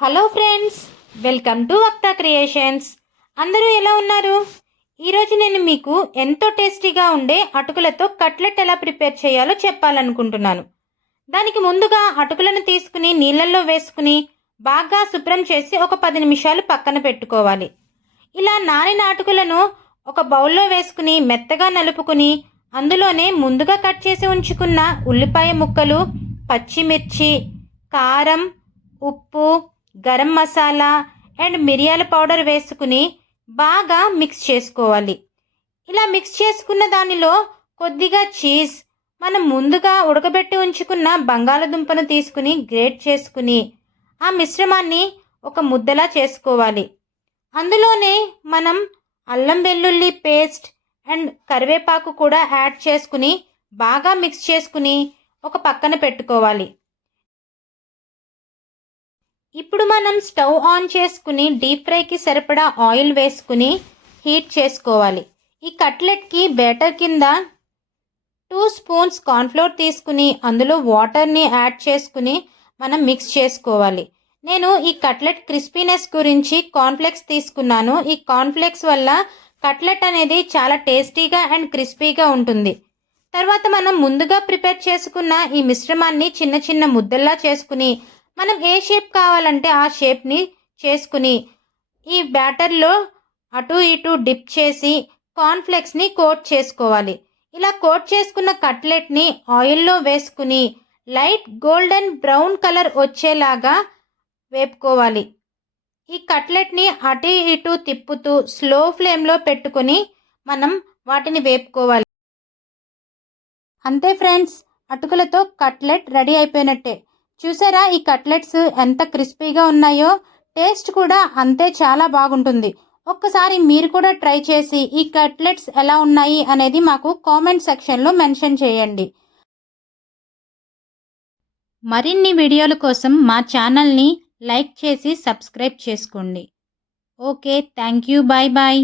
Hello friends welcome to Akta creations. అందరూ ఎలా ఉన్నారు? ఈరోజు నేను మీకు ఎంతో టేస్టీగా ఉండే అటుకులతో కట్లెట్ ఎలా ప్రిపేర్ చేయాలో చెప్పాలనుకుంటున్నాను. దానికి ముందుగా అటుకులను తీసుకుని నీళ్ళల్లో వేసుకుని బాగా శుభ్రం చేసి ఒక పది నిమిషాలు పక్కన పెట్టుకోవాలి. ఇలా నానిన అటుకులను ఒక బౌల్లో వేసుకుని మెత్తగా నలుపుకుని అందులోనే ముందుగా కట్ చేసి ఉంచుకున్న ఉల్లిపాయ ముక్కలు పచ్చిమిర్చి కారం ఉప్పు గరం మసాలా అండ్ మిరియాల పౌడర్ వేసుకుని బాగా మిక్స్ చేసుకోవాలి. ఇలా మిక్స్ చేసుకున్న దానిలో కొద్దిగా చీజ్ మనం ముందుగా ఉడకబెట్టి ఉంచుకున్న బంగాళదుంపను తీసుకుని గ్రేట్ చేసుకుని ఆ మిశ్రమాన్ని ఒక ముద్దలా చేసుకోవాలి. అందులోనే మనం అల్లం వెల్లుల్లి పేస్ట్ అండ్ కరివేపాకు కూడా యాడ్ చేసుకుని బాగా మిక్స్ చేసుకుని ఒక పక్కన పెట్టుకోవాలి. ఇప్పుడు మనం స్టవ్ ఆన్ చేసుకుని డీప్ ఫ్రైకి సరిపడా ఆయిల్ వేసుకుని హీట్ చేసుకోవాలి. ఈ కట్లెట్కి బ్యాటర్ కింద టూ స్పూన్స్ కార్న్ఫ్లోర్ తీసుకుని అందులో వాటర్ని యాడ్ చేసుకుని మనం మిక్స్ చేసుకోవాలి. నేను ఈ కట్లెట్ క్రిస్పీనెస్ గురించి కార్న్ఫ్లెక్స్ తీసుకున్నాను. ఈ కార్న్ఫ్లెక్స్ వల్ల కట్లెట్ అనేది చాలా టేస్టీగా అండ్ క్రిస్పీగా ఉంటుంది. తర్వాత మనం ముందుగా ప్రిపేర్ చేసుకున్న ఈ మిశ్రమాన్ని చిన్న చిన్న ముద్దల్లా చేసుకుని మనం ఏ షేప్ కావాలంటే ఆ షేప్ని చేసుకుని ఈ బ్యాటర్లో అటు ఇటు డిప్ చేసి కార్న్ఫ్లెక్స్ని కోట్ చేసుకోవాలి. ఇలా కోట్ చేసుకున్న కట్లెట్ని ఆయిల్లో వేసుకుని లైట్ గోల్డెన్ బ్రౌన్ కలర్ వచ్చేలాగా వేపుకోవాలి. ఈ కట్లెట్ని అటు ఇటు తిప్పుతూ స్లో ఫ్లేమ్లో పెట్టుకొని మనం వాటిని వేపుకోవాలి. అంతే ఫ్రెండ్స్ అటుకులతో కట్లెట్ రెడీ అయిపోయినట్టే. చూసారా ఈ కట్లెట్స్ ఎంత క్రిస్పీగా ఉన్నాయో? టేస్ట్ కూడా అంతే చాలా బాగుంటుంది. ఒక్కసారి మీరు కూడా ట్రై చేసి ఈ కట్లెట్స్ ఎలా ఉన్నాయి అనేది మాకు కామెంట్ సెక్షన్లో మెన్షన్ చేయండి. మరిన్ని వీడియోల కోసం మా ఛానల్ని లైక్ చేసి సబ్స్క్రైబ్ చేసుకోండి. Okay thank you bye bye.